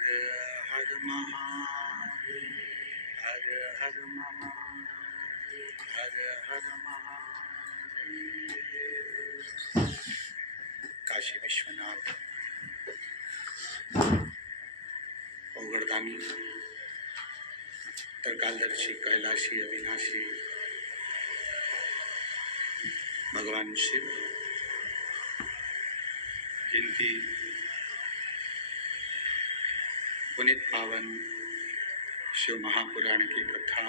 हर हर महादेव, हर हर महादेव, हर हर महादेव। काशी विश्वनाथ ओगरदानी त्रिकालदर्शी कैलाशी अविनाशी भगवान शिव, जिनकी पुनित पावन शिव महापुराण की कथा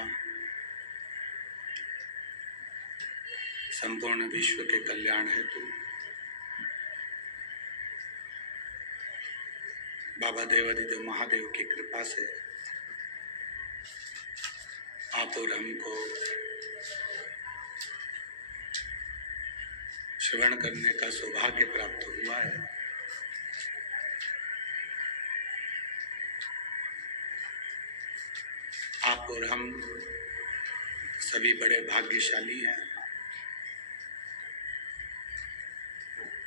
संपूर्ण विश्व के कल्याण हेतु बाबा देवादिदेव महादेव की कृपा से आप और हमको श्रवण करने का सौभाग्य प्राप्त हुआ है। आप और हम सभी बड़े भाग्यशाली हैं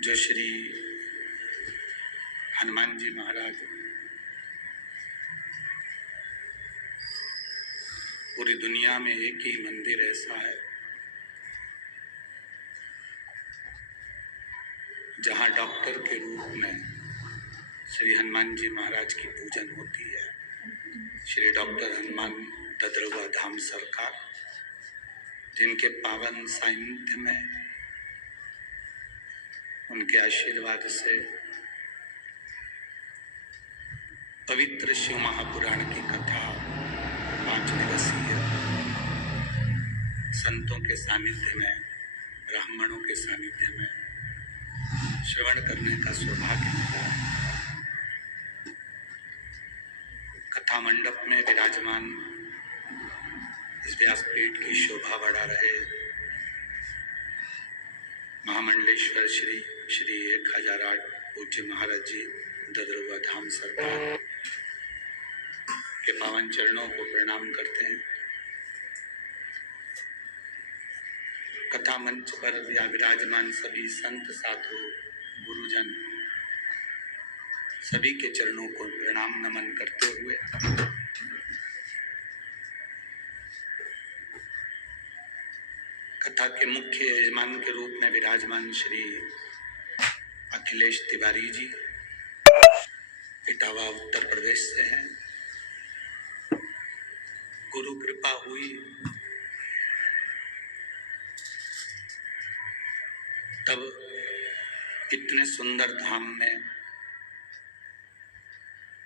जो श्री हनुमान जी महाराज पूरी दुनिया में एक ही मंदिर ऐसा है जहां डॉक्टर के रूप में श्री हनुमान जी महाराज की पूजन होती है। श्री डॉक्टर हनुमान ददरवा धाम सरकार, जिनके पावन सानिध्य में उनके आशीर्वाद से पवित्र शिव महापुराण की कथा 5 दिवसीय संतों के सानिध्य में, ब्राह्मणों के सानिध्य में श्रवण करने का सौभाग्य मिला। कथा मंडप में विराजमान इस व्यासपीठ की शोभा बढ़ा रहे महामंडलेश्वर श्री श्री 1008 पूज्य महाराज जी ददरवा धाम सरकार के पावन चरणों को प्रणाम करते हैं। कथा मंच पर विराजमान सभी संत साधु गुरुजन सभी के चरणों को प्रणाम नमन करते हुए कथा के मुख्य यजमान के रूप में विराजमान श्री अखिलेश तिवारी जी इटावा उत्तर प्रदेश से हैं। गुरु कृपा हुई तब इतने सुंदर धाम में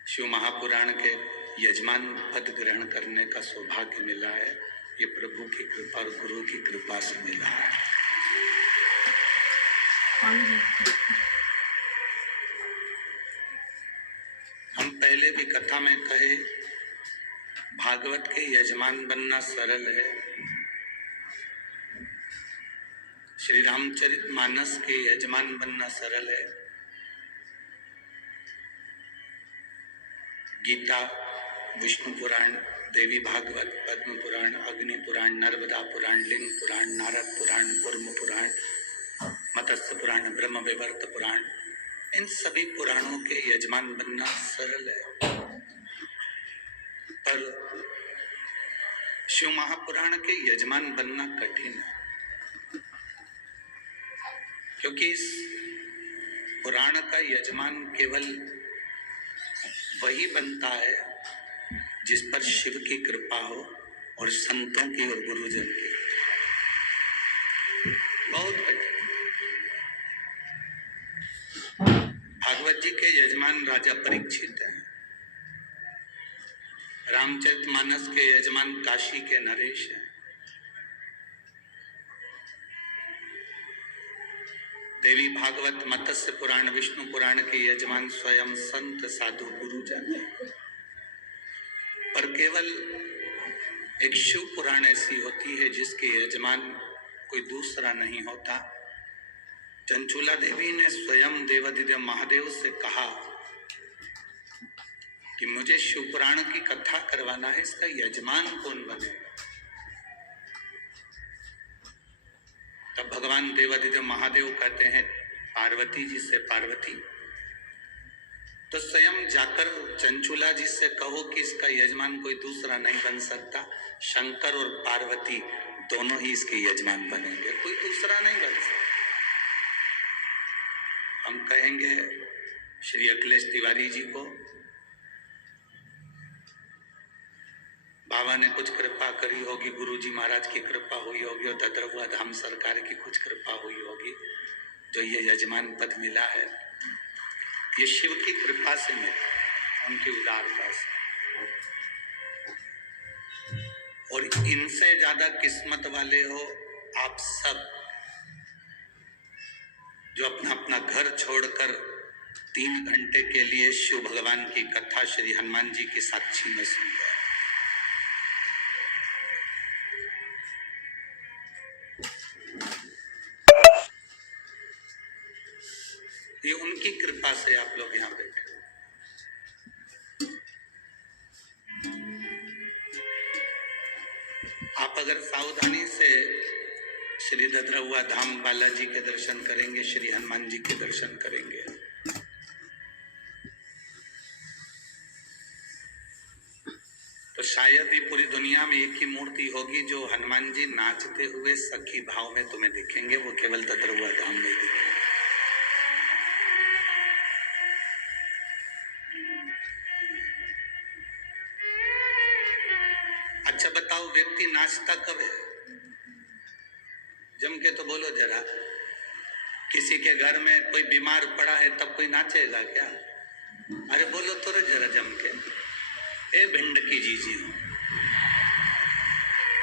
शिव महापुराण के यजमान पद ग्रहण करने का सौभाग्य मिला है। ये प्रभु की कृपा और गुरु की कृपा से मिला है। हम पहले भी कथा में कहे, भागवत के यजमान बनना सरल है। श्री रामचरितमानस के यजमान बनना सरल है। गीता, विष्णु पुराण, देवी भागवत, पद्म पुराण, अग्नि पुराण, नर्मदा पुराण, लिंग पुराण, नारद पुराण, कूर्म पुराण, मत्स्य पुराण, ब्रह्म विवर्त पुराण, इन सभी पुराणों के यजमान बनना सरल है। पर शिव महापुराण के यजमान बनना कठिन है, क्योंकि इस पुराण का यजमान केवल वही बनता है जिस पर शिव की कृपा हो और संतों की और गुरुजन की। बहुत कठिन। भागवत जी के यजमान राजा परीक्षित हैं। रामचरितमानस के यजमान काशी के नरेश हैं। देवी भागवत, मत्स्य पुराण, विष्णु पुराण के यजमान स्वयं संत साधु गुरुजन हैं। पर केवल एक शिव पुराण ऐसी होती है जिसके यजमान कोई दूसरा नहीं होता। चंचूला देवी ने स्वयं देवादिदेव महादेव से कहा कि मुझे शिव पुराण की कथा करवाना है, इसका यजमान कौन बनेगा? तब भगवान देवादिदेव महादेव कहते हैं पार्वती जी से, पार्वती तो स्वयं जाकर चंचुला जी से कहो कि इसका यजमान कोई दूसरा नहीं बन सकता, शंकर और पार्वती दोनों ही इसके यजमान बनेंगे, कोई दूसरा नहीं बन सकता। हम कहेंगे श्री अखिलेश तिवारी जी को, बाबा ने कुछ कृपा करी होगी, गुरुजी महाराज की कृपा हुई होगी और ददरवा धाम सरकार की कुछ कृपा हुई होगी, जो ये यजमान पद मिला है ये शिव की कृपा से मिला, उनकी उदारता से। और इनसे ज्यादा किस्मत वाले हो आप सब, जो अपना अपना घर छोड़कर 3 घंटे के लिए शिव भगवान की कथा श्री हनुमान जी की साक्षी में सुन रहे। ये उनकी कृपा से आप लोग यहाँ बैठे। आप अगर सावधानी से श्री ददरहुआ धाम बालाजी के दर्शन करेंगे, श्री हनुमान जी के दर्शन करेंगे, तो शायद ही पूरी दुनिया में एक ही मूर्ति होगी जो हनुमान जी नाचते हुए सखी भाव में तुम्हें दिखेंगे, वो केवल ददरहुआ धाम में दिखेंगे। अच्छा बताओ, व्यक्ति नाचता कब है? जम के तो बोलो जरा। किसी के घर में कोई बीमार पड़ा है तब कोई नाचेगा क्या? अरे बोलो तो जरा जम के। ए भिंड की जीजी हो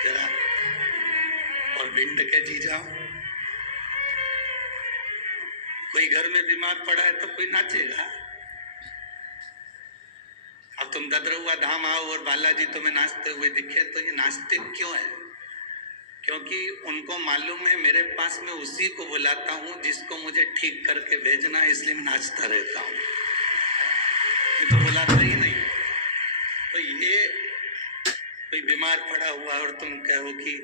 जरा, और भिंड के जीजा हो। कोई घर में बीमार पड़ा है तो कोई नाचेगा? अब तुम ददरहुआ धाम आओ और बालाजी तुम्हें नाचते हुए दिखे तो ये नाचते क्यों है? क्योंकि उनको मालूम है मेरे पास में उसी को बुलाता हूं जिसको मुझे ठीक करके भेजना है, इसलिए मैं नाचता रहता हूं, ये तो बुलाता ही नहीं। तो ये कोई बीमार पड़ा हुआ और तुम कहो कि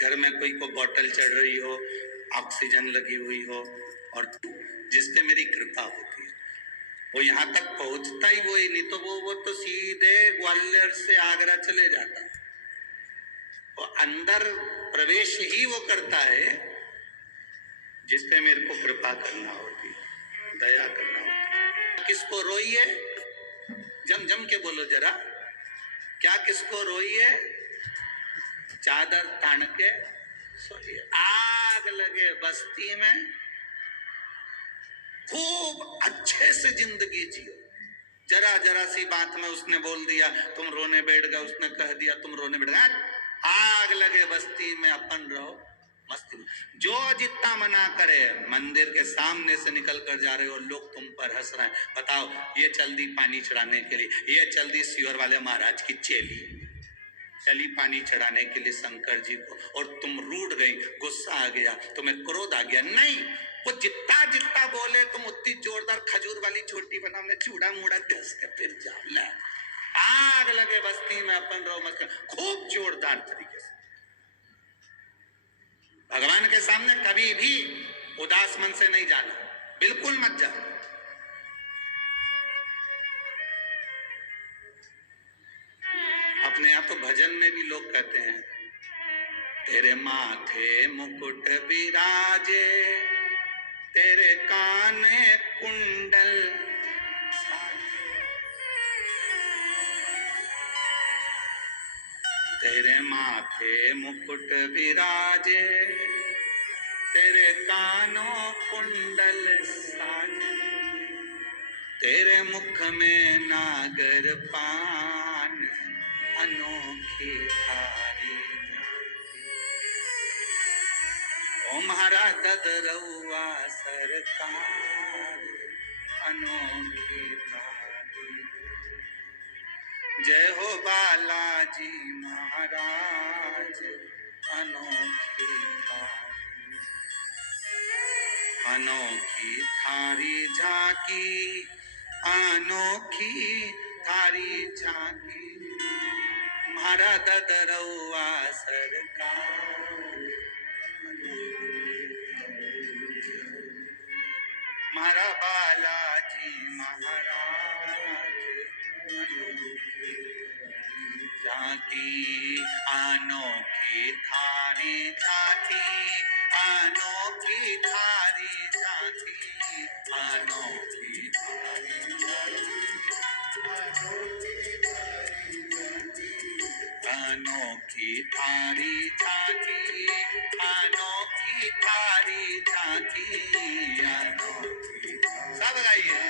घर में कोई को बोतल चढ़ रही हो, ऑक्सीजन लगी हुई हो, और जिसपे मेरी कृपा होती है वो यहाँ तक पहुंचता ही वही, नहीं तो वो तो सीधे ग्वालियर से आगरा चले जाता। वो अंदर प्रवेश ही वो करता है जिसपे मेरे को कृपा करना होती है, दया करना होती है। किसको रोइए? जम जम के बोलो जरा, क्या किसको रोइए? चादर तान के सोइए। आग लगे बस्ती में, खूब अच्छे से जिंदगी जियो। जरा जरा सी बात में उसने बोल दिया तुम रोने बैठ गए, उसने कह दिया तुम रोने बैठ गए, आग लगे बस्ती में, अपन रहो मस्ती में। जो जितना मना करे, मंदिर के सामने से निकल कर जा रहे हो, लोग तुम पर हंस रहे हैं। बताओ, ये चल दी पानी चढ़ाने के लिए, ये चल दी सियोर वाले महाराज की चेली, चली पानी चढ़ाने के लिए शंकर जी को, और तुम रूठ गई, गुस्सा आ गया, तुम्हें क्रोध आ गया। नहीं, वो जितना जितना बोले तुम उतनी जोरदार खजूर वाली छोटी बना में चूड़ा मूड़ा घस के फिर जाओ। ले आग लगे बस्ती में, अपन रहो मस्त, खूब जोरदार तरीके से। भगवान के सामने कभी भी उदास मन से नहीं जाना, बिल्कुल मत जाओ। अपने यहाँ तो भजन में भी लोग कहते हैं, तेरे माथे मुकुट विराजे, तेरे काने कुंडल साजे, तेरे माथे मुकुट विराजे, तेरे कानों कुंडल साजे, तेरे मुख में नागर पान, अनोखी थारी ओ महाराज ददरहुआ सरकार, अनोखी थारी। जय हो बालाजी महाराज, अनोखी थारी। अनोखी थारी झांकी, अनोखी थारी झांकी, महाराज ददरहुआ सरकार, महाराज बालाजी महाराज। झांकी, अनोखी थारी झांकी, अनोखी थारी झांकी, अनोखी थारी झांकी, अनोखी थारी झांकी, अनोखी थारी झांकी, अनोखी। सब गाइए।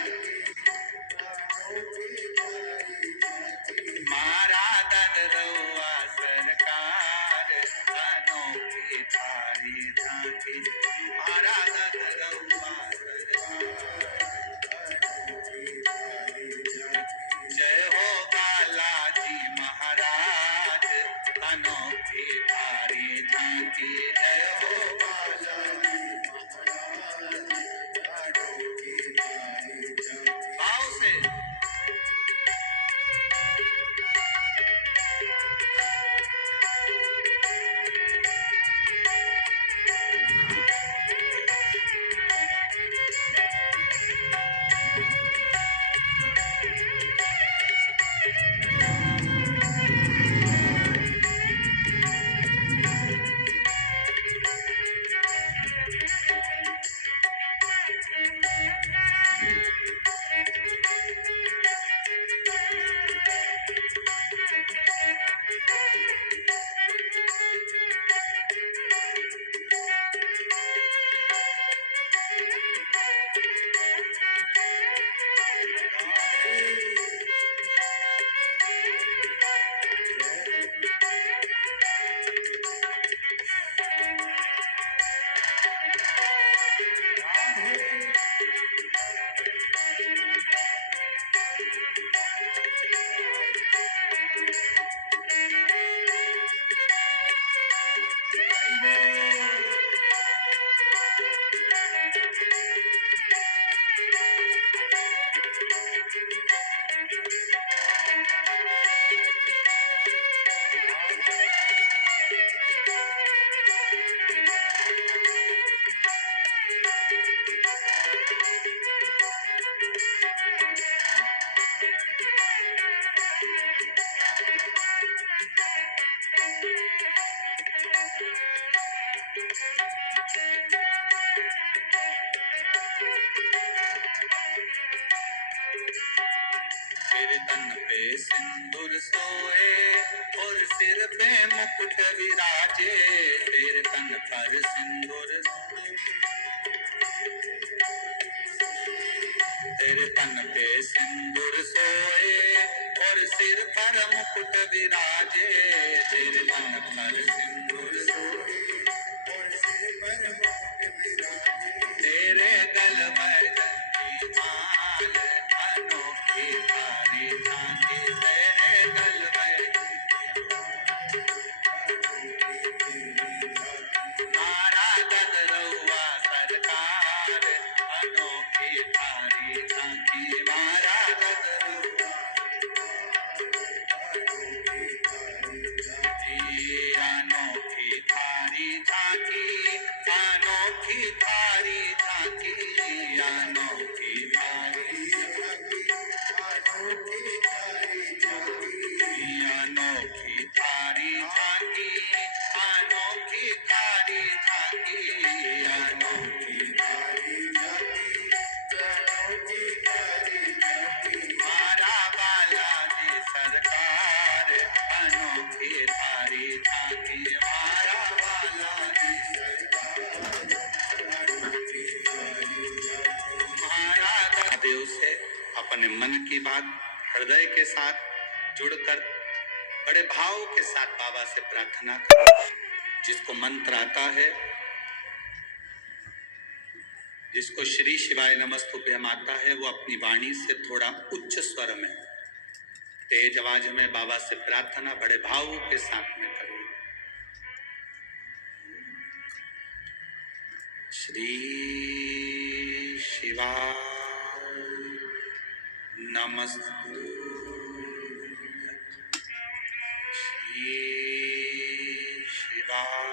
मारा ददरौआ सरकार, अनोखी थारी झांकी, मारा ददरौआ सरकार, अनोखी थारी झांकी। जय हो बालाजी महाराज, अनोखी थारी झांकी, जय हो बालाजी महाराज, अनोखी थारी झांकी। भाव से तेरे तन पे सिंदूर सोए और सिर पे मुकुट विराजे, तेरे तन पर सिंदूर, तेरे तन पे सिंदूर सोए और सिर पर मुकुट विराजे, तेरे तन पर सिंदूर सोए और सिर पर मुकुट विराजे, तेरे गल पर जंती माल, अनोखी थारी झांकी, तेरे गल पर मारा ददरौआ सरकार, अनोखी थारी झांकी, मारा ददरौआ, अनोखी थारी झांकी, अनोखी थारी झांकी, अनोखी थारी झांकी, अनोखी थारी झांकी, अनोखी थारी झांकी, अनोखी थारी झांकी, अनोखी थारी झांकी, अनोखी थारी झांकी। मारा बालाजी सरकार, अनोखी थारी झांकी, मारा बालाजी सरकार, अनोखी थारी झांकी। महाराज देव से अपने मन की बात हृदय के साथ जुड़कर बड़े भाव के साथ बाबा से प्रार्थना करें। जिसको मंत्र आता है, जिसको श्री शिवाय नमस्तुभ्यम आता है, वो अपनी वाणी से थोड़ा उच्च स्वर में, तेज आवाज में बाबा से प्रार्थना बड़े भाव के साथ में करें। श्री शिवाय नमस्तुभ्यम, श्री शिवाय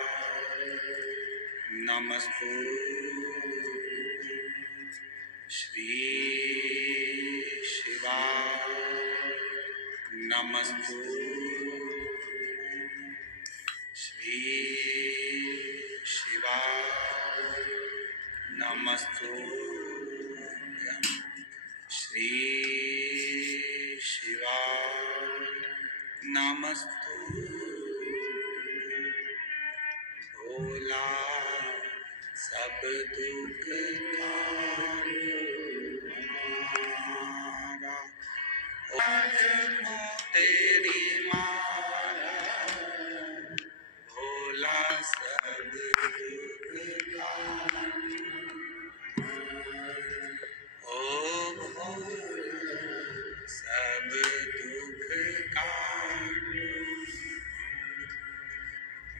नमस्तुभ्यम, श्री शिवाय नमस्तुभ्यम, नमस्तुभ्यं श्री शिवाय नमस्तुभ्यं भोला सब दुख हमारा आज को तेरी माया भोला सब दुख ओ भोला सब दुख का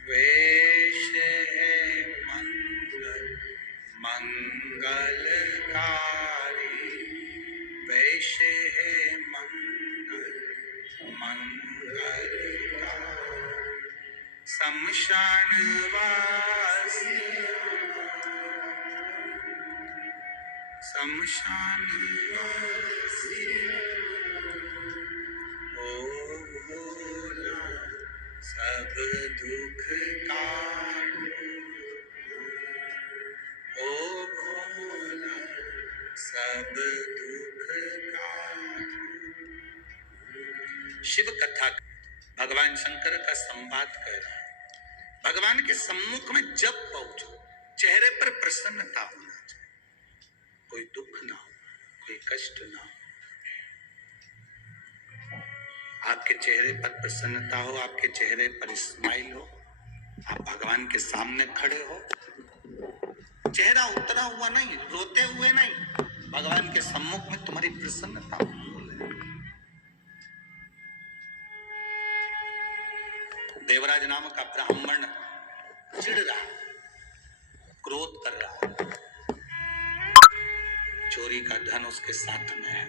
वेश है मंगल मंगलकारी वेश है मंगल मंगलकारी शमशान वासी शमशान वासी ओ भोला सब दुख काटो ओ भोला सब दुख काटो। शिव कथा भगवान शंकर का संवाद कर रहा है। भगवान के सम्मुख में जब पहुंचो चेहरे पर प्रसन्नता होना चाहिए, कोई दुख ना हो, कोई कष्ट ना हो। आपके चेहरे पर प्रसन्नता हो, आपके चेहरे पर स्माइल हो, आप भगवान के सामने खड़े हो, चेहरा उतरा हुआ नहीं, रोते हुए नहीं, भगवान के सम्मुख में तुम्हारी प्रसन्नता हो। देवराज नाम का ब्राह्मण चिढ़ रहा, क्रोध कर रहा, चोरी का धन उसके साथ में है।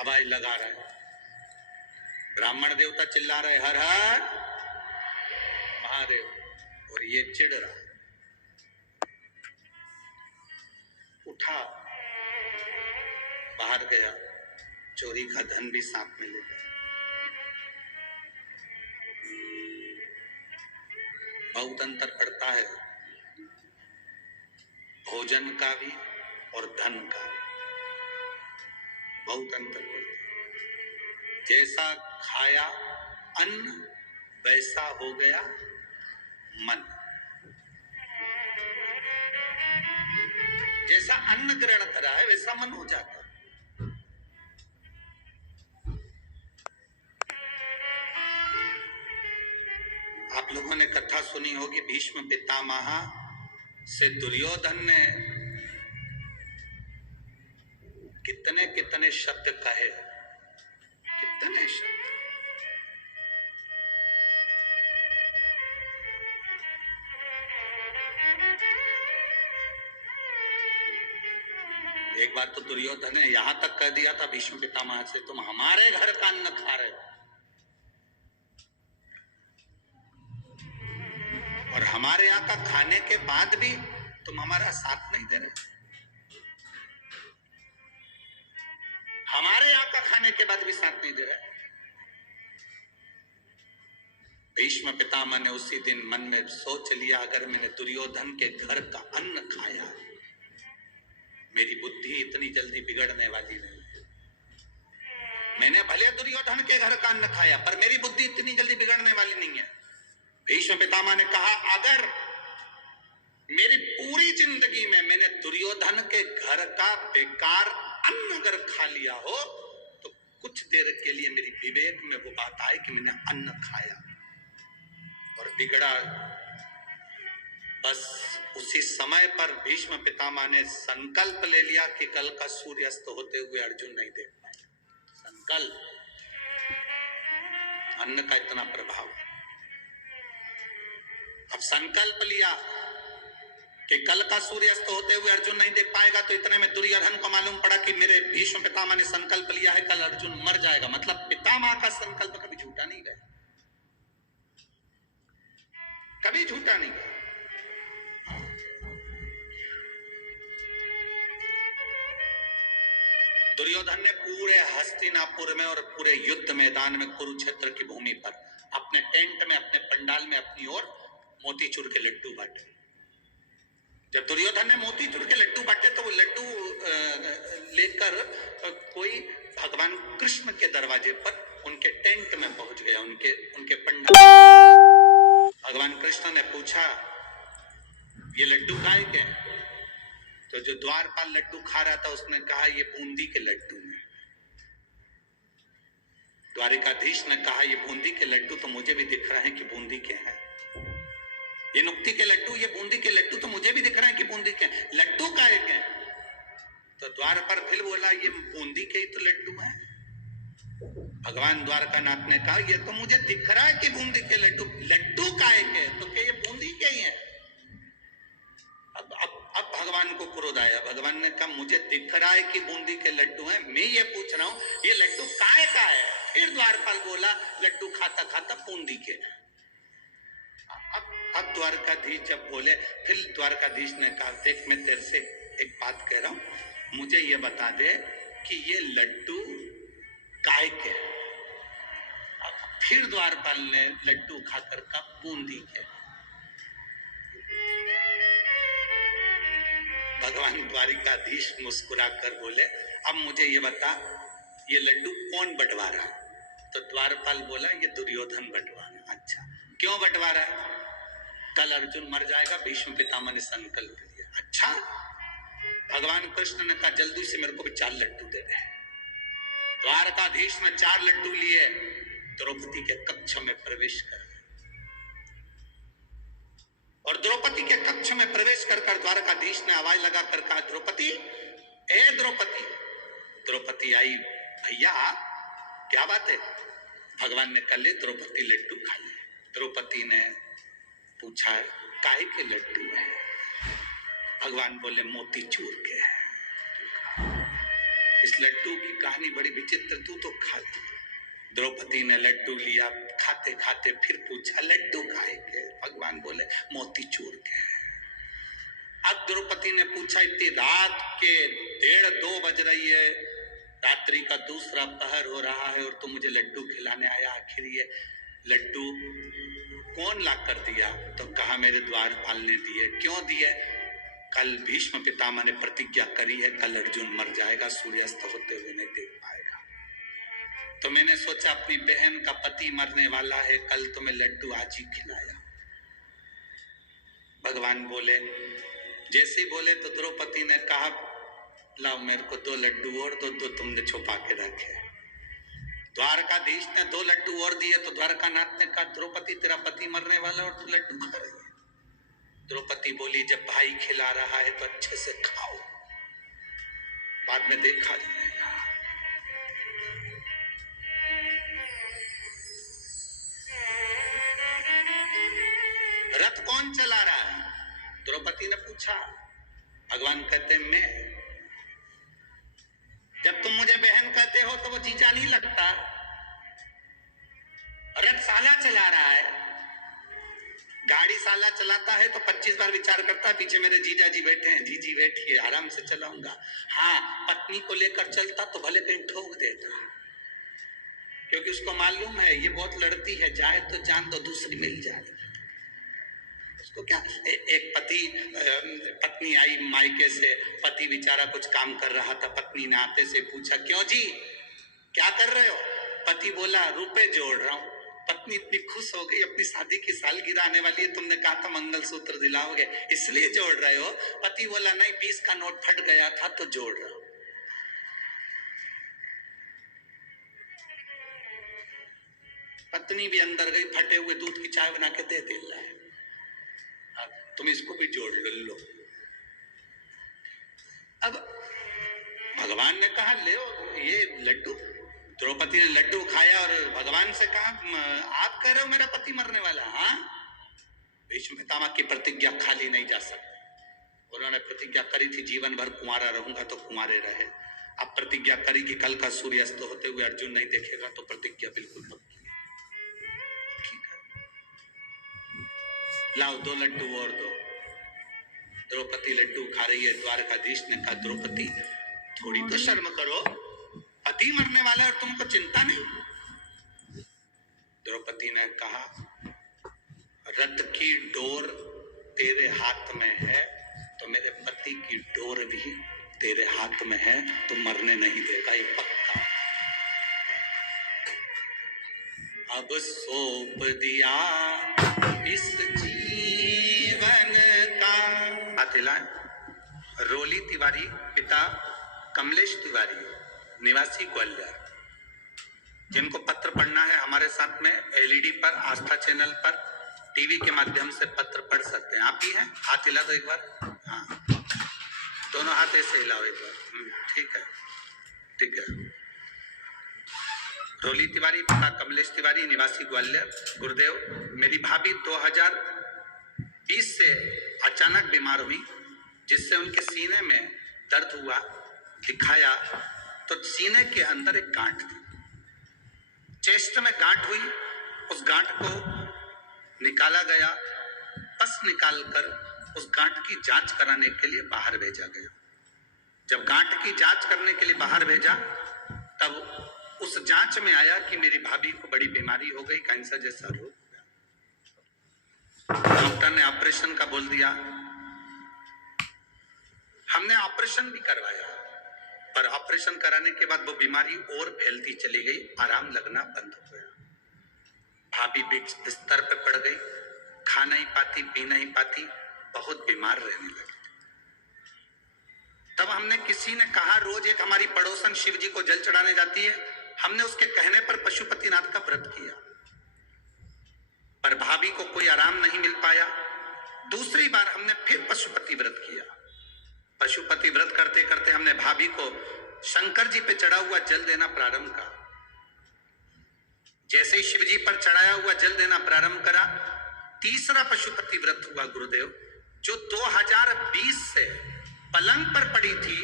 आवाज लगा रहा है, ब्राह्मण देवता चिल्ला रहे हर हर महादेव, और ये चिढ़ रहा, उठा बाहर गया, चोरी का धन भी साथ में ले गया। बहुत अंतर पड़ता है भोजन का भी और धन का भी, बहुत अंतर पड़ता है। जैसा खाया अन्न वैसा हो गया मन, जैसा अन्न ग्रहण करा है वैसा मन हो जाता है। आप लोगों ने कथा सुनी होगी, भीष्म पितामह से दुर्योधन ने कितने कितने शब्द कहे, कितने शब्द। एक बार तो दुर्योधन ने यहां तक कह दिया था भीष्म पितामह से, तुम हमारे घर का अन्न खा रहे हो और हमारे यहाँ का खाने के बाद भी तुम हमारा साथ नहीं दे रहे, हमारे यहाँ का खाने के बाद भी साथ नहीं दे रहे। भीष्म पितामह ने उसी दिन मन में सोच लिया, अगर मैंने दुर्योधन के घर का अन्न खाया, मेरी बुद्धि इतनी जल्दी बिगड़ने वाली नहीं है। मैंने भले दुर्योधन के घर का अन्न खाया, पर मेरी बुद्धि इतनी जल्दी बिगड़ने वाली नहीं है। भीष्म पितामह ने कहा, अगर मेरी पूरी जिंदगी में मैंने दुर्योधन के घर का बेकार अन्न अगर खा लिया हो, तो कुछ देर के लिए मेरी विवेक में वो बात आए कि मैंने अन्न खाया और बिगड़ा। बस उसी समय पर भीष्म पितामह ने संकल्प ले लिया कि कल का सूर्य अस्त होते हुए अर्जुन नहीं देख पाए। संकल्प, अन्न का इतना प्रभाव। अब संकल्प लिया कि कल का सूर्य अस्त होते हुए अर्जुन नहीं देख पाएगा, तो इतने में दुर्योधन को मालूम पड़ा कि मेरे भीष्म पितामह ने संकल्प लिया है कल अर्जुन मर जाएगा। मतलब पितामह का संकल्प कभी झूठा नहीं गया, कभी झूठा नहीं गया। दुर्योधन ने पूरे हस्तिनापुर में और पूरे युद्ध मैदान में, कुरुक्षेत्र की भूमि पर, अपने टेंट में, अपने पंडाल में अपनी ओर मोतीचूर के लड्डू बांटे। जब दुर्योधन ने मोतीचूर के लड्डू बांटे तो वो लड्डू लेकर कोई भगवान कृष्ण के दरवाजे पर उनके टेंट में पहुंच गया, उनके पंडाल। भगवान कृष्ण ने पूछा ये लड्डू काहे के? तो जो द्वारपाल लड्डू खा रहा था उसने कहा ये बूंदी के लड्डू हैं। द्वारिकाधीश ने कहा ये बूंदी के लड्डू तो मुझे भी दिख रहा है कि बूंदी के हैं। ये नुक्ती के लड्डू, ये बूंदी के लड्डू तो मुझे भी दिख रहा है कि बूंदी के हैं, लड्डू काहे के? तो द्वार पर फिर बोला ये बूंदी के ही तो लड्डू हैं। भगवान द्वारकानाथ ने कहा ये तो मुझे दिख रहा है कि बूंदी के लड्डू, लड्डू काहे के? तो क्या ये बूंदी के ही हैं? अब भगवान को क्रोध आया। भगवान ने कहा मुझे दिख रहा है कि बूंदी के लड्डू हैं, मैं ये पूछ रहा हूं ये लड्डू काहे का है? फिर द्वारपाल बोला लड्डू खाता खाता बूंदी के। अब द्वारकाधीश जब बोले, फिर द्वारकाधीश ने कहा देख मैं तेरे से एक बात कह रहा हूं, मुझे ये बता दे कि ये लड्डू काय के? फिर द्वारपाल ने लड्डू खाकर कहा बूंदी के। भगवान द्वारिकाधीश मुस्कुरा कर बोले अब मुझे ये बता ये लड्डू कौन बंटवा रहा? तो द्वारपाल बोला ये दुर्योधन बंटवा रहा। अच्छा क्यों बंटवा रहा है? कल अर्जुन मर जाएगा, भीष्म पितामह ने संकल्प लिया। अच्छा, भगवान कृष्ण ने कहा जल्दी से मेरे को भी 4 लड्डू दे दे। द्वारकाधीश ने 4 लड्डू लिए, द्रौपदी के कक्ष में प्रवेश कर, और द्रौपदी के कक्ष में प्रवेश कर द्वारकाधीश ने आवाज लगा कर कहा द्रौपदी, ए द्रौपदी। द्रौपदी आई, भैया क्या बात है? भगवान ने कहा ले द्रौपदी लड्डू खा ले। द्रौपदी ने पूछा काहे के लड्डू है? भगवान बोले मोतीचूर के हैं। इस लड्डू की कहानी बड़ी विचित्र, तू तो खा ले। द्रौपदी ने लड्डू लिया, खाते खाते फिर पूछा लड्डू काहे के? भगवान बोले मोतीचूर के हैं। अब द्रौपदी ने पूछा इतनी रात के 1:30-2 बज रही है, रात्रि का दूसरा पहर हो रहा है और तू मुझे लड्डू खिलाने आया, आखिर ये लड्डू कौन ला कर दिया? तो कहा मेरे द्वारपाल ने दिए। क्यों दिए? कल भीष्म पितामह ने प्रतिज्ञा करी है कल अर्जुन मर जाएगा, सूर्यास्त होते हुए नहीं देख पाएगा, तो मैंने सोचा अपनी बहन का पति मरने वाला है, कल तो मैं लड्डू आज ही खिलाया। भगवान बोले, जैसे ही बोले तो द्रौपदी ने कहा लाओ मेरे को 2 लड्डू और दो तुमने छुपा के रखे। द्वारकाधीश ने 2 लड्डू और दिए तो द्वारकानाथ ने कहा द्रौपदी तेरा पति मरने वाला और तू लड्डू खा रही है। द्रौपदी बोली जब भाई खिला रहा है तो अच्छे से खाओ, बाद में देखा जाएगा। रथ कौन चला रहा है? द्रौपदी ने पूछा। भगवान कहते मैं। जब तुम मुझे बहन कहते हो तो वो जीजा नहीं लगता। रथ साला चला रहा है, गाड़ी साला चलाता है तो 25 बार विचार करता है पीछे मेरे जीजा जी बैठे हैं, जीजी बैठी है, आराम से चलाऊंगा। हाँ, पत्नी को लेकर चलता तो भले कहीं ठोक देता, क्योंकि उसको मालूम है ये बहुत लड़ती है, जाए तो जान तो दूसरी मिल जाए। उसको क्या, एक पत्नी आई मायके से, पति बेचारा कुछ काम कर रहा था, पत्नी ने आते से पूछा क्यों जी क्या कर रहे हो? पति बोला रुपए जोड़ रहा हूं। पत्नी इतनी खुश हो गई, अपनी शादी की सालगिरह आने वाली है, तुमने कहा था मंगलसूत्र दिलाओगे इसलिए जोड़ रहे हो? पति बोला नहीं 20 का नोट फट गया था तो जोड़ रहा हूं। पत्नी भी अंदर गई, फटे हुए दूध की चाय बना के दे रहा है, तुम इसको भी जोड़ लो। अब भगवान ने कहा ले ये लड्डू। द्रौपदी ने लड्डू खाया और भगवान से कहा आप कह रहे हो मेरा पति मरने वाला? हाँ, भीष्म पितामह की प्रतिज्ञा खाली नहीं जा सकती। उन्होंने प्रतिज्ञा करी थी जीवन भर कुंवारा रहूंगा तो कुंवारे रहे। अब प्रतिज्ञा करी कि कल का सूर्यास्त होते हुए अर्जुन नहीं देखेगा, तो प्रतिज्ञा बिल्कुल पक्की। लाओ 2 लड्डू और दो। द्रौपदी लड्डू खा रही है। द्वारकाधीश ने कहा द्रौपदी थोड़ी तो शर्म करो, पति मरने वाला है और तुमको चिंता नहीं। द्रौपदी ने कहा रथ की डोर तेरे हाथ में है तो मेरे पति की डोर भी तेरे हाथ में है, तो मरने नहीं देगा, ये पक्का। अब सौंप दिया इस जीवन का। हाथ हिलाएं। रोली तिवारी, पिता कमलेश तिवारी, निवासी ग्वालियर। जिनको पत्र पढ़ना है हमारे साथ में एलईडी पर, आस्था चैनल पर, टीवी के माध्यम से पत्र पढ़ सकते हैं। आप ही हैं? हाथ हिला दो एक बार। हाँ, दोनों हाथ ऐसे हिलाओ एक बार। ठीक है, ठीक है। रोली तिवारी, पिता कमलेश तिवारी, निवासी ग्वालियर। गुरुदेव, मेरी भाभी 2020 से अचानक बीमार हुई, जिससे उनके सीने में दर्द हुआ। दिखाया तो सीने के अंदर एक गांठ थी, चेस्ट में गांठ हुई। उस गांठ को निकाला गया, पस निकालकर उस गांठ की जांच कराने के लिए बाहर भेजा गया। जब गांठ की जांच करने के लिए बाहर भेजा, तब उस जांच में आया कि मेरी भाभी को बड़ी बीमारी हो गई, कैंसर जैसा रोग हो गया। डॉक्टर ने ऑपरेशन का बोल दिया। हमने ऑपरेशन भी करवाया, पर ऑपरेशन कराने के बाद वो बीमारी और फैलती चली गई, आराम लगना बंद हो गया। भाभी बिस्तर पे पड़ गई, खा नहीं पाती, पी नहीं पाती, बहुत बीमार रहने लगी। तब हमने, किसी ने कहा, रोज एक हमारी पड़ोसन शिव जी को जल चढ़ाने जाती है, हमने उसके कहने पर पशुपतिनाथ का व्रत किया, पर भाभी को कोई आराम नहीं मिल पाया। दूसरी बार हमने फिर पशुपति व्रत किया। पशुपति व्रत करते करते हमने भाभी को शंकर जी पे चढ़ा हुआ जल देना प्रारंभ करा। जैसे ही शिव जी पर चढ़ाया हुआ जल देना प्रारंभ करा, तीसरा पशुपति व्रत हुआ गुरुदेव, जो 2020 से पलंग पर पड़ी थी,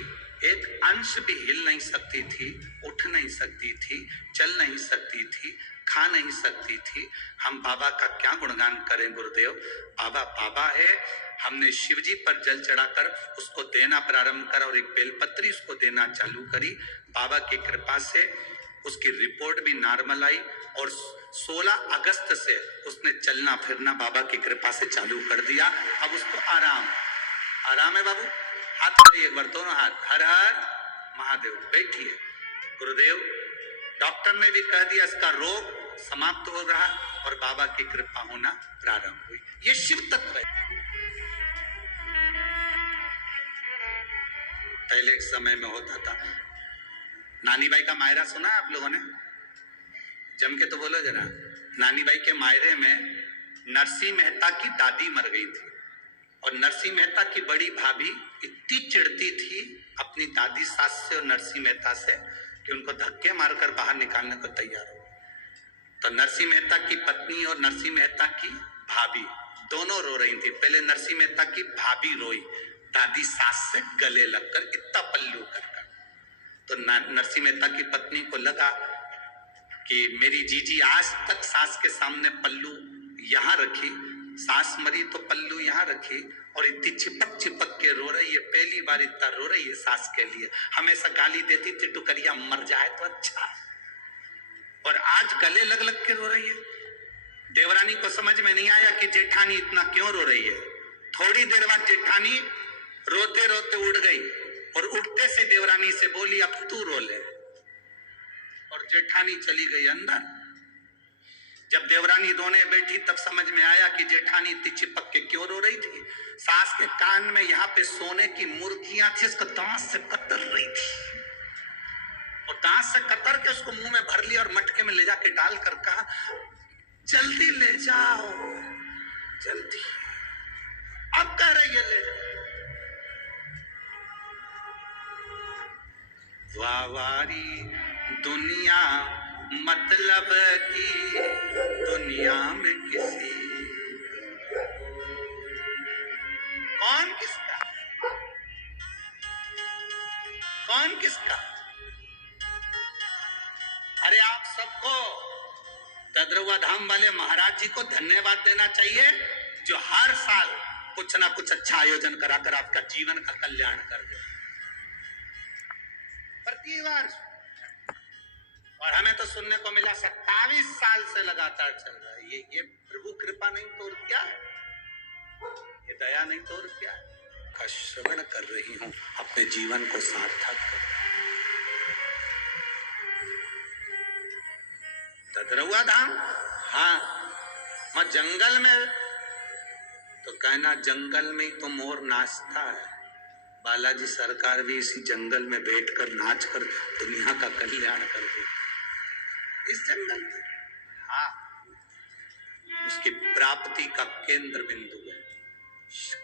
एक अंश भी हिल नहीं सकती थी, उठ नहीं सकती थी, चल नहीं सकती थी, खा नहीं सकती थी। हम बाबा का क्या गुणगान करें गुरुदेव। बाबा बाबा है। हमने शिव जी पर जल चढ़ाकर उसको देना प्रारंभ करा और एक बेलपत्री उसको देना चालू करी। बाबा की कृपा से उसकी रिपोर्ट भी नॉर्मल आई और 16 अगस्त से उसने चलना फिरना बाबा की कृपा से चालू कर दिया। अब उसको आराम है बाबू। हाथ उठाइए एक बार, दोनों हाथ। हर हर महादेव। बैठिए। गुरुदेव, डॉक्टर ने भी कह दिया इसका रोग समाप्त हो रहा और बाबा की कृपा होना प्रारंभ हुई। ये शिव तत्व है। पहले एक समय में होता था, नानी बाई का मायरा सुना है आप लोगों ने? जम के तो बोलो जरा। नानी बाई के मायरे में नरसिंह मेहता की दादी मर गई थी और नरसिंह मेहता की बड़ी भाभी इतनी चिढ़ती थी अपनी दादी सास से और नरसिंह मेहता से कि उनको धक्के मारकर बाहर निकालने को तैयार हो। तो नरसिंह मेहता की पत्नी और नरसिंह मेहता की भाभी दोनों रो रही थी। पहले नरसिंह मेहता की भाभी रोई, दादी सास से गले लगकर, इतना पल्लू कर। तो नरसिंह मेहता की पत्नी को लगा कि मेरी जीजी आज तक सास के सामने पल्लू यहाँ रखी, सास मरी तो पल्लू यहाँ रखी और इतनी चिपक चिपक के रो रही है। पहली बार इतना रो रही है सास के लिए। हमेशा गाली देती थी, टुकरिया मर जाए तो अच्छा, और आज गले लग लग के रो रही है। देवरानी को समझ में नहीं आया कि जेठानी इतना क्यों रो रही है। थोड़ी देर बाद जेठानी रोते रोते उठ गई और उठते से देवरानी से बोली, अब तू रो ले, और जेठानी चली गई अंदर। जब देवरानी रोने बैठी तब समझ में आया कि जेठानी इतनी चिपक के क्यों रो रही थी। सास के कान में यहाँ पे सोने की मूर्तियां थी, उसको दांत से कतर रही थी और दांत से कतर के उसको मुंह में भर लिया और मटके में ले जाके डाल कर कहा, जल्दी ले जाओ, जल्दी। अब कह रही है ले जाओ। वावारी दुनिया मतलब की दुनिया में किसी कौन किसका। अरे आप सबको ददरुआ धाम वाले महाराज जी को धन्यवाद देना चाहिए, जो हर साल कुछ ना कुछ अच्छा आयोजन कराकर आपका जीवन का कल्याण कर दे। प्रतिवर्ष और हमें तो सुनने को मिला 27 साल से लगातार चल रहा है। ये प्रभु कृपा नहीं तो और क्या है, ये दया नहीं तो और क्या है। का श्रवण कर रही हूं, अपने जीवन को सार्थक कर। ददरुआ धाम, हाँ, मैं जंगल में, तो कहना जंगल में ही तो मोर नाचता है। बालाजी सरकार भी इसी जंगल में बैठकर नाच कर दुनिया का कल्याण कर दे, इस जंगल में। हाँ, उसकी प्राप्ति का केंद्र बिंदु है।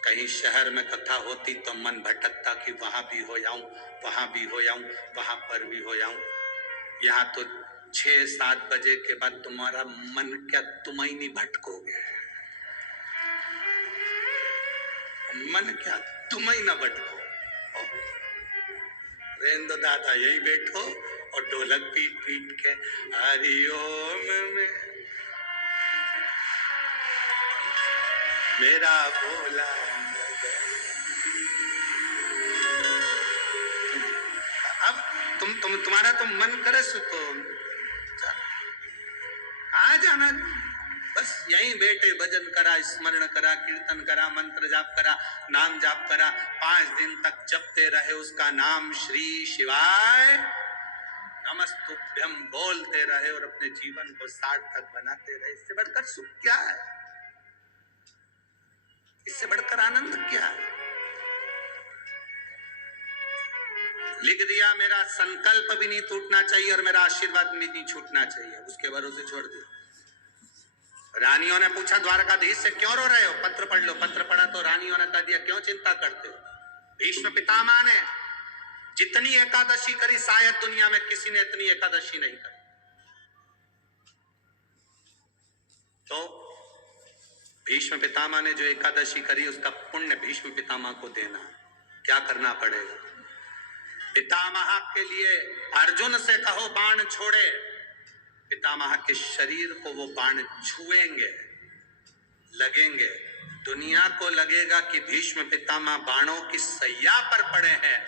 कहीं शहर में कथा होती तो मन भटकता कि वहां भी हो जाऊं, वहां भी हो जाऊं, वहां पर भी हो जाऊं। यहाँ तो 6-7 बजे के बाद तुम्हारा मन क्या, तुम ही नहीं भटकोगे। मन क्या, तुम ही ना भटको। रेंदो दादा यही बैठो और ढोलक पीट पीट के हरिओम में मेरा भोला। अब तुम्हारा तो मन करे सो तो आ जाना, बस यहीं बैठे भजन करा, स्मरण करा, कीर्तन करा, मंत्र जाप करा, नाम जाप करा, 5 दिन तक जपते रहे उसका नाम श्री शिवाय नमस्तुभ्यम बोलते रहे और अपने जीवन को सार्थक बनाते रहे। इससे बढ़कर सुख क्या है, इससे बढ़कर आनंद क्या है। लिख दिया, मेरा संकल्प भी नहीं टूटना चाहिए और मेरा आशीर्वाद भी नहीं छूटना चाहिए, उसके भरोसे छोड़ दिया। रानियों ने पूछा द्वारकाधीश से, क्यों रो रहे हो, पत्र पढ़ लो। पत्र पढ़ा तो रानियों ने कह दिया, क्यों चिंता करते हो। भीष्म पितामह ने जितनी एकादशी करी शायद दुनिया में किसी ने इतनी एकादशी नहीं करी। तो भीष्म पितामह ने जो एकादशी करी उसका पुण्य भीष्म पितामह को देना। क्या करना पड़ेगा, पितामह के लिए अर्जुन से कहो बाण छोड़े, पितामह के शरीर को वो बाण छुएंगे, लगेंगे। दुनिया को लगेगा कि भीष्म पितामह बाणों की सैया पर पड़े हैं,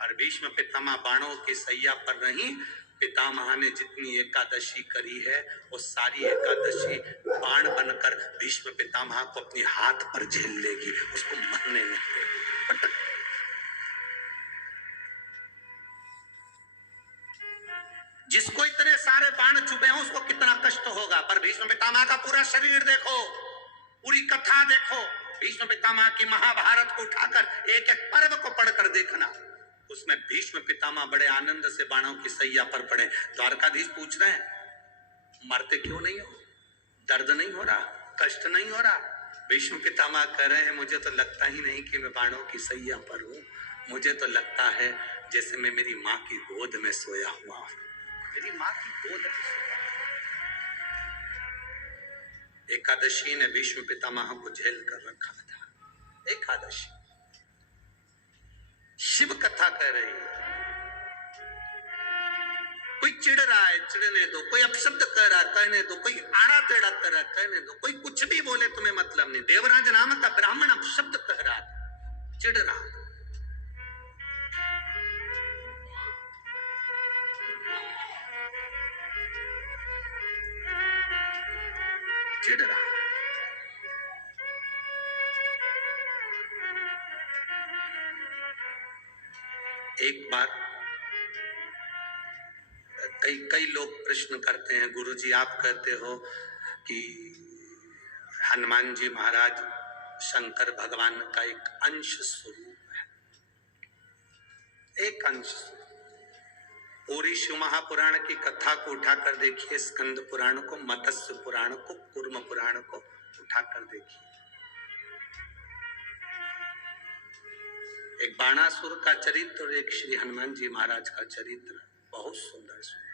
और भीष्म पितामह बाणों की सैया पर नहीं। पितामह ने जितनी एकादशी करी है वो सारी एकादशी बाण बनकर भीष्म पितामह को अपनी हाथ पर झेल लेगी, उसको मरने नहीं देगी। जिसको इतने सारे बाण चुभे हैं उसको कितना कष्ट होगा, पर भीष्म पितामह का पूरा शरीर देखो, पूरी कथा देखो, भीष्म पितामह की महाभारत को उठाकर एक एक पर्व को पढ़कर देखना, उसमें भीष्म पितामह बड़े आनंद से बाणों की सैया पर पड़े। द्वारकाधीश पूछ रहे हैं, मरते क्यों नहीं हो, दर्द नहीं हो रहा, कष्ट नहीं हो रहा। भीष्म पितामह कह रहे हैं, मुझे तो लगता ही नहीं कि मैं बाणों की सैया पर हूं, मुझे तो लगता है जैसे मैं मेरी माँ की गोद में सोया हुआ हूं, मेरी माँ की गोद में सोया। एकादशी ने भीष्म पितामह को झेल कर रखा था। एकादशी शिव कथा कह रही है। कोई चिढ़ रहा है, चिढ़ने दो, कोई अपशब्द कह रहा है, कहने दो, कोई आड़ा टेढ़ा कर रहा है, कहने दो, कोई कुछ भी बोले तुम्हें मतलब नहीं। देवराज नाम का ब्राह्मण अपशब्द कह रहा था, चिढ़ रहा था। चिढ़ रहा। एक बार कई लोग प्रश्न करते हैं, गुरुजी आप कहते हो कि हनुमान जी महाराज शंकर भगवान का एक अंश स्वरूप है, एक अंश। पूरी शिव महापुराण की कथा को उठाकर देखिए, स्कंद पुराण को, मत्स्य पुराण को, कूर्म पुराण को उठाकर देखिए। एक बाणासुर का चरित्र और एक श्री हनुमान जी महाराज का चरित्र, बहुत सुंदर सुंदर।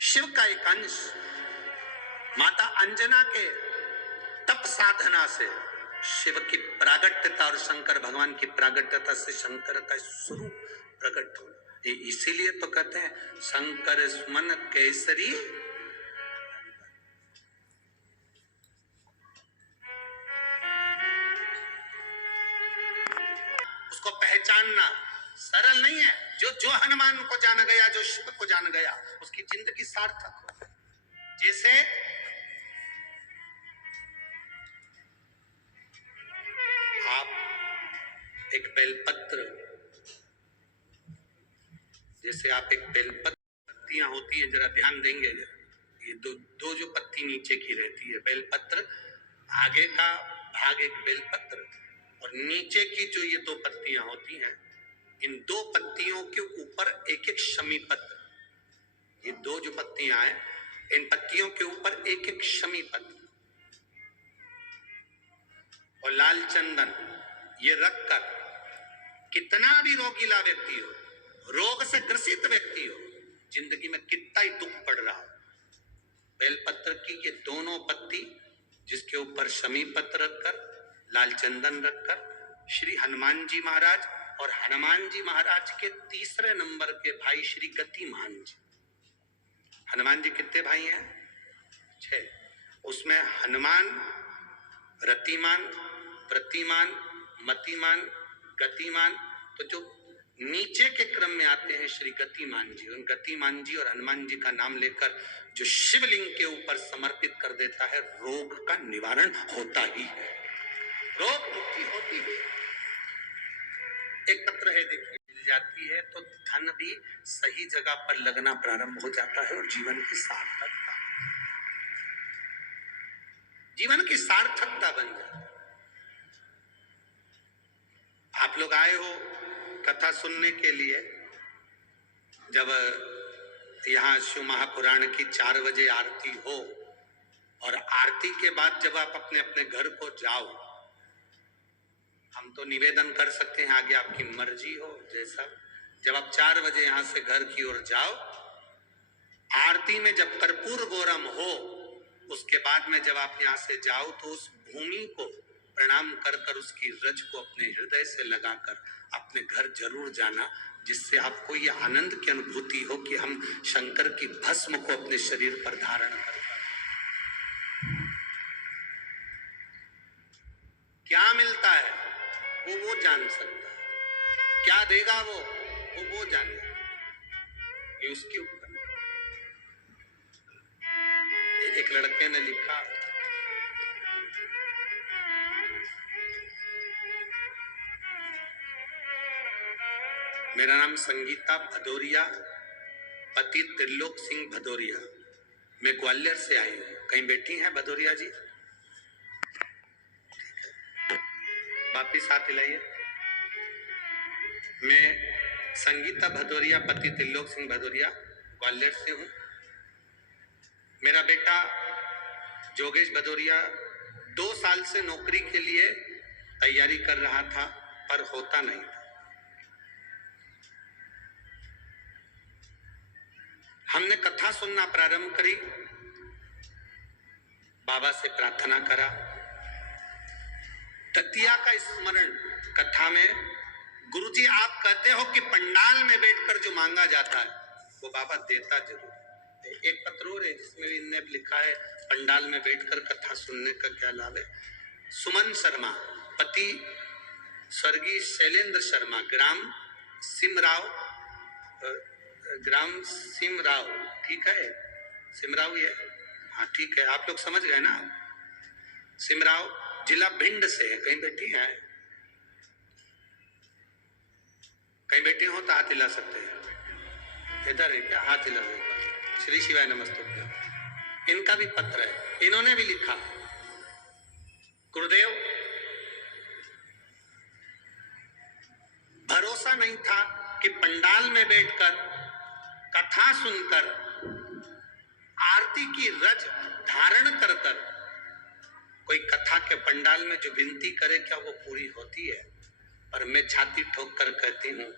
शिव का एक अंश माता अंजना के तप साधना से शिव की प्रागट्यता और शंकर भगवान की प्रागट्यता से शंकर का स्वरूप प्रकट हो। इसीलिए तो कहते हैं शंकर सुमन केसरी। उसको पहचानना, सरल नहीं है। जो हनुमान को जान गया, जो शिव को जान गया, उसकी जिंदगी सार्थक हो। जैसे आप एक बेलपत्र, जैसे आप एक बेलपत्र, पत्तियां होती है, जरा ध्यान देंगे, ये दो जो पत्ती नीचे की रहती है बेलपत्र, आगे का भाग एक बेलपत्र और नीचे की जो ये दो पत्तियां होती हैं, इन दो पत्तियों के ऊपर एक एक शमी पत्र, ये दो जो पत्तियां हैं, इन पत्तियों के ऊपर एक एक शमी पत्र और लाल चंदन, ये रखकर कितना भी रोगीला व्यक्ति हो, रोग से ग्रसित व्यक्ति हो, जिंदगी में कितना ही दुख पड़ रहा हो, बेलपत्र की ये दोनों पत्ती, जिसके ऊपर शमी पत्र रखकर, लाल चंदन रखकर, श्री हनुमान जी महाराज और हनुमान जी महाराज के तीसरे नंबर के भाई श्री गतिमान जी, हनुमान जी कितने भाई हैं? 6। उसमें हनुमान, रतिमान, प्रतिमान, मतिमान, गतिमान, तो जो नीचे के क्रम में आते हैं श्री गतिमान जी, उन गतिमान जी और हनुमान जी का नाम लेकर जो शिवलिंग के ऊपर समर्पित कर देता है, रोग का निवारण होता ही है, रोग मुक्ति होती है। एक पत्र है, देखिए, मिल जाती है तो धन भी सही जगह पर लगना प्रारंभ हो जाता है और जीवन की सार्थकता, जीवन की सार्थकता बन जाती है। आप लोग आए हो कथा सुनने के लिए, जब यहाँ शिव महापुराण की 4 बजे आरती हो और आरती के बाद जब आप अपने अपने घर को जाओ, हम तो निवेदन कर सकते हैं, आगे आपकी मर्जी हो जैसा, जब आप 4 बजे यहाँ से घर की ओर जाओ, आरती में जब कर्पूर गौरम हो, उसके बाद में जब आप यहाँ से जाओ तो उस भूमि को प्रणाम कर कर उसकी रज को अपने हृदय से लगाकर अपने घर जरूर जाना, जिससे आपको यह आनंद की अनुभूति हो कि हम शंकर की भस्म को अपने शरीर पर धारण कर क्या मिलता है वो जान सकता है, क्या देगा वो जाने, ये उसके ऊपर। एक लड़के ने लिखा, मेरा नाम संगीता भदौरिया, पति त्रिलोक सिंह भदौरिया, मैं ग्वालियर से आई हूँ। कहीं बैठी हैं भदौरिया जी? वापिस हाथ हिलाइए। मैं संगीता भदौरिया, पति त्रिलोक सिंह भदौरिया, ग्वालियर से हूँ। मेरा बेटा जोगेश भदौरिया 2 साल से नौकरी के लिए तैयारी कर रहा था, पर होता नहीं था। हमने कथा सुनना प्रारंभ करी, बाबा से प्रार्थना करा, दतिया का स्मरण कथा में, गुरुजी आप कहते हो कि पंडाल में बैठकर जो मांगा जाता है वो बाबा देता जरूर। एक पत्र और है जिसमें इनने लिखा है पंडाल में बैठकर कथा सुनने का क्या लाभ है। सुमन शर्मा, पति स्वर्गीय शैलेंद्र शर्मा, ग्राम सिमराव, ठीक है, सिमराव ही है, हाँ ठीक है, आप लोग समझ गए ना। सिमराव जिला भिंड से है। कहीं बैठी है? कहीं बैठे हो तो हाथ हिला सकते हैं। इधर है क्या? हाथ हिला सकते। श्री शिवाय नमस्तुभ्यं। इनका भी पत्र है, इन्होंने भी लिखा, गुरुदेव भरोसा नहीं था कि पंडाल में बैठकर कथा सुनकर आरती की रज धारण कर कर कोई कथा के पंडाल में जो विनती करे क्या वो पूरी होती है। पर मैं छाती ठोक कर कहती हूँ,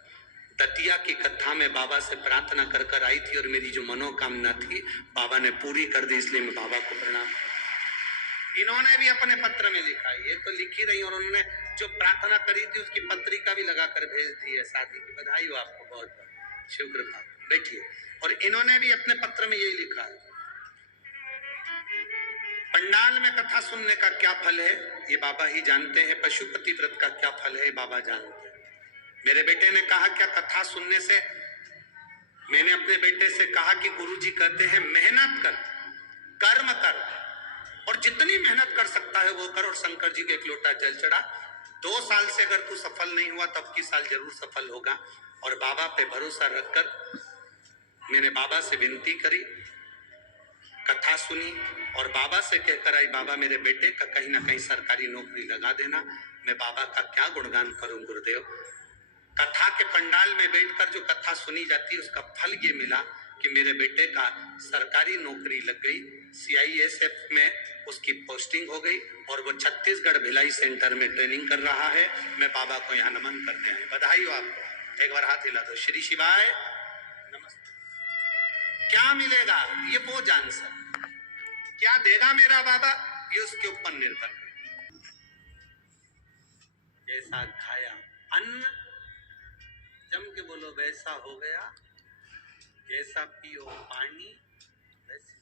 दतिया की कथा में बाबा से प्रार्थना कर कर आई थी और मेरी जो मनोकामना थी बाबा ने पूरी कर दी, इसलिए मैं बाबा को प्रणाम। इन्होंने भी अपने पत्र में लिखा, ये तो लिख ही रही, और उन्होंने जो प्रार्थना करी थी उसकी पत्रिका भी लगाकर भेज दी है। शादी की बधाई हो आपको, बहुत बहुत शिव कृपा। बैठिए। और इन्होंने भी अपने पत्र में यही लिखा है, पंडाल में कथा सुनने का क्या फल है ये बाबा ही जानते हैं, पशुपति व्रत का क्या फल है बाबा जानते हैं। मेरे बेटे ने कहा क्या कथा सुनने से, मैंने अपने बेटे से कहा कि गुरुजी कहते हैं मेहनत कर, कर्म कर, और जितनी मेहनत कर सकता है वो कर। और शंकर जी के एक लोटा जल चढ़ा। 2 साल से अगर तू सफल नहीं हुआ तब की साल जरूर सफल होगा। और बाबा पे भरोसा रखकर मैंने बाबा से विनती करी, कथा सुनी और बाबा से कहकर आई, बाबा मेरे बेटे का कहीं ना कहीं सरकारी नौकरी लगा देना। मैं बाबा का क्या गुणगान करूं गुरुदेव। कथा के पंडाल में बैठकर जो कथा सुनी जाती है उसका फल ये मिला कि मेरे बेटे का सरकारी नौकरी लग गई, CISF में उसकी पोस्टिंग हो गई और वो छत्तीसगढ़ भिलाई सेंटर में ट्रेनिंग कर रहा है। मैं बाबा को यहाँ नमन करने आए। बधाई हो आपको, एक बार हाथ हिला दो। श्री शिवाय नमस्ते। क्या मिलेगा ये वो जान सकता, क्या देगा मेरा बाबा ये उसके ऊपर निर्भर करता। जैसा खाया अन्न, जम के बोलो वैसा हो गया, जैसा पियो पानी वैसे।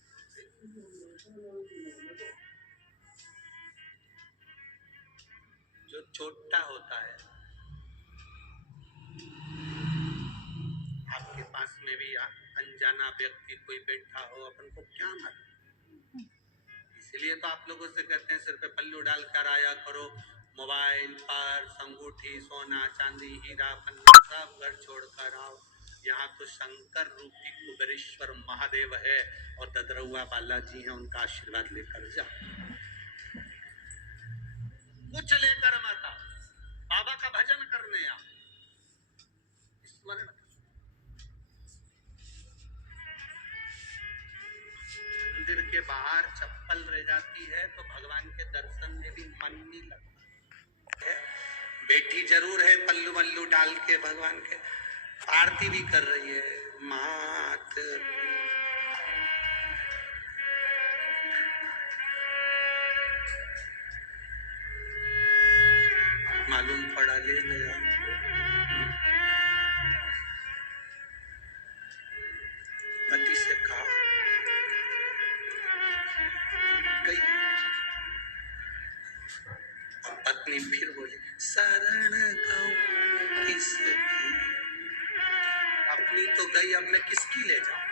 जो छोटा होता है, आपके पास में भी अनजाना व्यक्ति कोई बैठा हो, अपन को क्या मालूम। इसलिए तो आप लोगों से कहते हैं सिर पे पल्लू डाल कर आया करो। मोबाइल, पर्स, अंगूठी, सोना चांदी, हीरा पन्ना सब घर छोड़ कर आओ। यहाँ तो शंकर रूपी कुबेरेश्वर महादेव है और ददरउआ बालाजी हैं, उनका आशीर्वाद लेकर जाओ। कुछ लेकर मत आओ, बाबा का भजन करने आओ, स्मरण। मंदिर के बाहर चप्पल रह जाती है तो भगवान के दर्शन में भी मन नहीं लगता है। बेटी जरूर है पल्लू वल्लू डाल के भगवान के, आरती भी कर रही है। मात मालूम पड़ा, ले गया। पति से कहा गई, और पत्नी फिर बोली शरण गाऊं किसकी, अपनी तो गई, अब मैं किसकी ले जाऊं।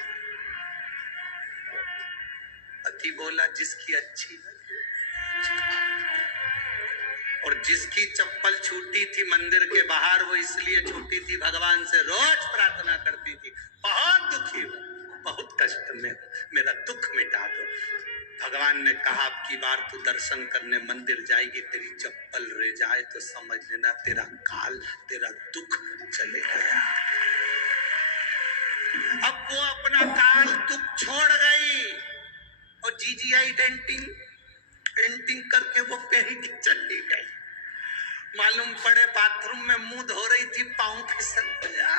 पति बोला जिसकी अच्छी लगे। और जिसकी चप्पल छूटी थी मंदिर के बाहर, वो इसलिए छूटी थी भगवान से रोज प्रार्थना करती थी, बहुत दुखी हूं, बहुत कष्ट में, मेरा दुख मिटा दो। भगवान ने कहा अब की बार तू दर्शन करने मंदिर जाएगी, तेरी चप्पल रह जाए तो समझ लेना तेरा काल, तेरा दुख चले गया। अब वो अपना काल दुख छोड़ गई और GGI पेंटिंग करके वो पेंटिंग चली गई। मालूम पड़े बाथरूम में मुंह धो रही थी, पांव फिसल गया,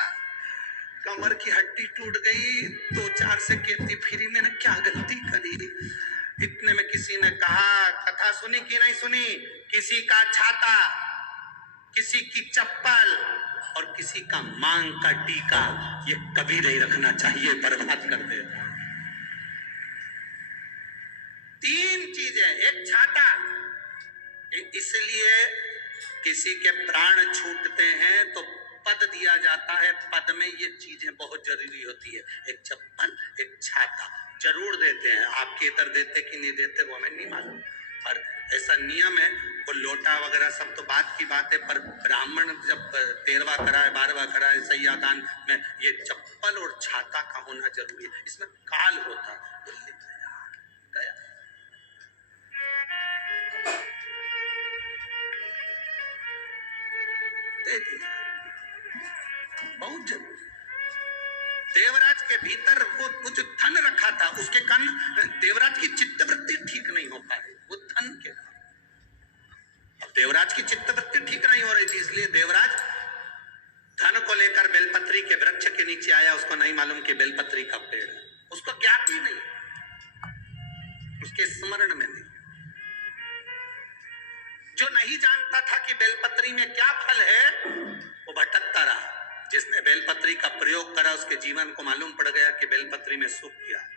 कमर की हड्डी टूट गई। 2-4 से कहती फिरी मैंने क्या गलती करी। इतने में किसी ने कहा, कथा सुनी कि नहीं सुनी, किसी का छाता, किसी की चप्पल और किसी का मांग का टीका, ये कभी नहीं रखना चाहिए, बर्बाद कर दे। 3 चीजें, एक छाता, इसलिए किसी के प्राण छूटते हैं तो पद दिया जाता है, पद में ये चीजें बहुत जरूरी होती है। एक चप्पल, एक छाता जरूर देते हैं। आपके इधर देते कि नहीं देते वो हमें नहीं मालूम, पर ऐसा नियम है। वो लोटा वगैरह सब तो बात की बात है, पर ब्राह्मण जब 13वां कराए 12वां कराए सैयादान में ये चप्पल और छाता का होना जरूरी है। इसमें काल होता गया। बहुत जरूरी। देवराज के भीतर वो जो धन रखा था, उसके कारण देवराज की चित्तवृत्ति ठीक नहीं हो पा रही, वो धन के कारण। अब देवराज की चित्तवृत्ति ठीक नहीं हो रही थी, इसलिए देवराज धन को लेकर बेलपत्री के वृक्ष के नीचे आया। उसको नहीं मालूम कि बेलपत्री का पेड़ है, उसको ज्ञात ही नहीं, उसके स्मरण में नहीं। जो नहीं जानता था कि बेलपत्री में क्या फल है, वो भटकता रहा। जिसने बेलपत्री का प्रयोग करा उसके जीवन को मालूम पड़ गया कि बेलपत्री में सुख क्या है।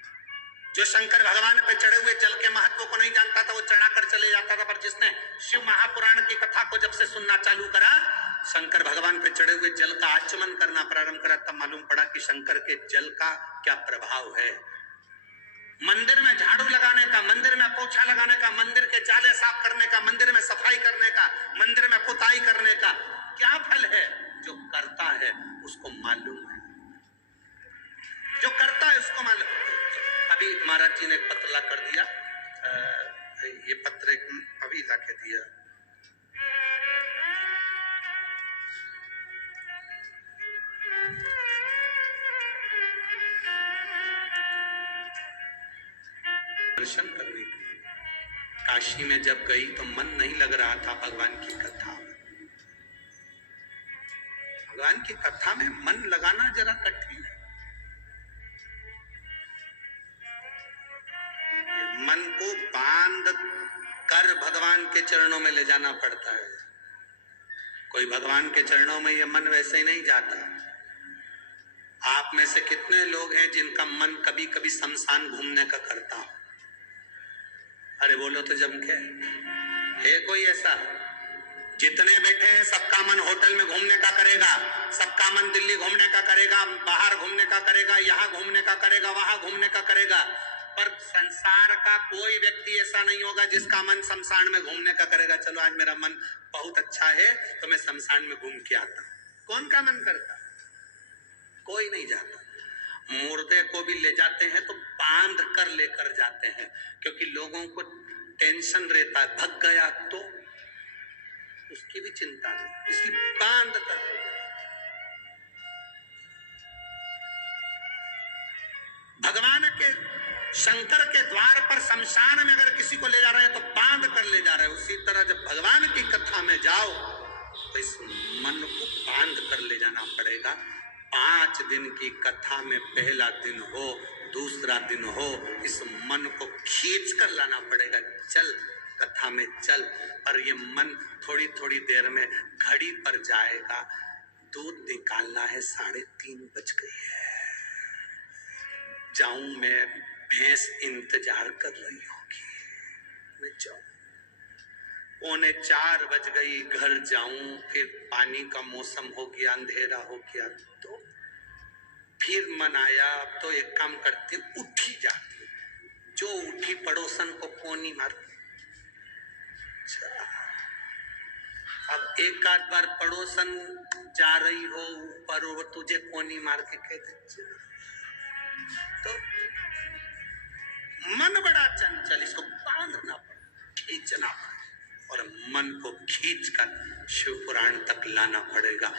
जो शंकर भगवान पे चढ़े हुए जल के महत्व को नहीं जानता था वो चढ़ा कर चले जाता था, पर जिसने शिव महापुराण की कथा को जब से सुनना चालू करा, शंकर भगवान पे चढ़े हुए जल का आचमन करना प्रारंभ करा, तब मालूम पड़ा कि शंकर के जल का क्या प्रभाव है। मंदिर में झाड़ू लगाने का, मंदिर में पोछा लगाने का, मंदिर के जाले साफ करने का, मंदिर में सफाई करने का, मंदिर में पुताई करने का क्या फल है? जो करता है उसको मालूम है, जो करता है उसको मालूम। अभी महाराज जी ने एक पत्र ला कर दिया, ये पत्र एक अभी ला के दिया। दर्शन करने के लिए काशी में जब गई तो मन नहीं लग रहा था भगवान की कथा में। भगवान की कथा में मन लगाना जरा कठिन है। मन को बांध कर भगवान के चरणों में ले जाना पड़ता है। कोई भगवान के चरणों में ये मन वैसे ही नहीं जाता। आप में से कितने लोग हैं जिनका मन कभी कभी शमशान घूमने का करता हो? अरे बोलो तो जम के, है कोई ऐसा? जितने बैठे हैं सबका मन होटल में घूमने का करेगा, सबका मन दिल्ली घूमने का करेगा, बाहर घूमने का करेगा, यहाँ घूमने का करेगा, वहां घूमने का करेगा, पर संसार का कोई व्यक्ति ऐसा नहीं होगा जिसका मन शमशान में घूमने का करेगा। चलो आज मेरा मन बहुत अच्छा है तो मैं शमशान में घूम के आता हूं। कौन का मन करता? कोई नहीं जाता। मुर्दे को भी ले जाते हैं तो बांध कर लेकर जाते हैं, क्योंकि लोगों को टेंशन रहता है, भग गया तो उसकी भी चिंता नहीं, इसलिए बांध कर। भगवान के शंकर के द्वार पर शमशान में अगर किसी को ले जा रहे हैं तो बांध कर ले जा रहे हैं। उसी तरह जब भगवान की कथा में जाओ तो इस मन को बांध कर ले जाना पड़ेगा। 5 दिन की कथा में पहला दिन हो, दूसरा दिन हो, इस मन को खींच कर लाना पड़ेगा। चल कथा में चल। और ये मन थोड़ी थोड़ी देर में घड़ी पर जाएगा। दूध निकालना है, 3:30 बज गई है, जाऊं मैं, भैंस इंतजार कर रही होगी, मैं जाऊं। 3:45 बज गई, घर जाऊं, फिर पानी का मौसम हो गया, अंधेरा हो गया, तो फिर मन आया अब तो एक काम करती, उठी जाती, जो उठी पड़ोसन को कोनी मार। अब एक आध बार पड़ोसन जा रही हो ऊपर और तुझे कोनी मार के कहते, तो मन बड़ा चंचल, इसको बांधना पड़ेगा, खींचना पड़ेगा, और मन को खींचकर शिव पुराण तक लाना पड़ेगा।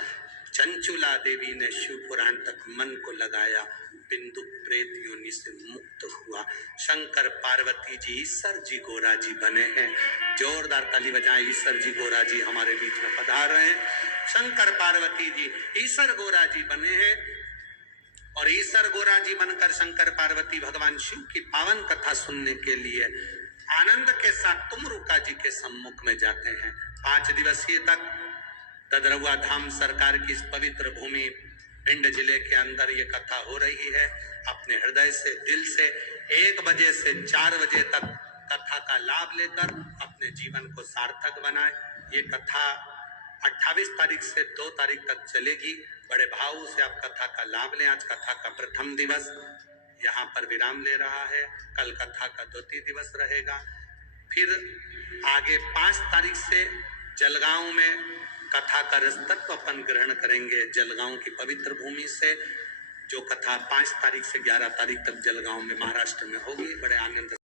चंचुला देवी ने शिव पुराण तक मन को लगाया, बिंदु प्रेत योनि से मुक्त हुआ। शंकर पार्वती जी ईश्वर जी गोरा जी बने हैं। जोरदार ताली बजाएं, ईश्वर जी गोरा जी हमारे बीच में पधार रहे हैं। शंकर पार्वती जी ईश्वर गोरा जी बने हैं, और ईश्वर गोरा जी बनकर शंकर पार्वती भगवान शिव की पावन कथा सुनने के लिए आनंद के साथ तुमरुका जी के सम्मुख में जाते हैं। 5 दिवसीय तक ददरुआ धाम सरकार की इस पवित्र भूमि भिंड जिले के अंदर ये कथा हो रही है। अपने हृदय से, दिल से 1 बजे से 4 बजे तक कथा का लाभ लेकर अपने जीवन को सार्थक बनाए। ये कथा 28 तारीख से 2 तारीख तक चलेगी। बड़े भाव से आप कथा का लाभ लें। आज कथा का प्रथम दिवस यहाँ पर विराम ले रहा है, कल कथा का द्वितीय दिवस रहेगा। फिर आगे 5 तारीख से जलगांव में कथा का रसतत्व अपन ग्रहण करेंगे। जलगांव की पवित्र भूमि से जो कथा 5 तारीख से 11 तारीख तक जलगांव में महाराष्ट्र में होगी, बड़े आनंद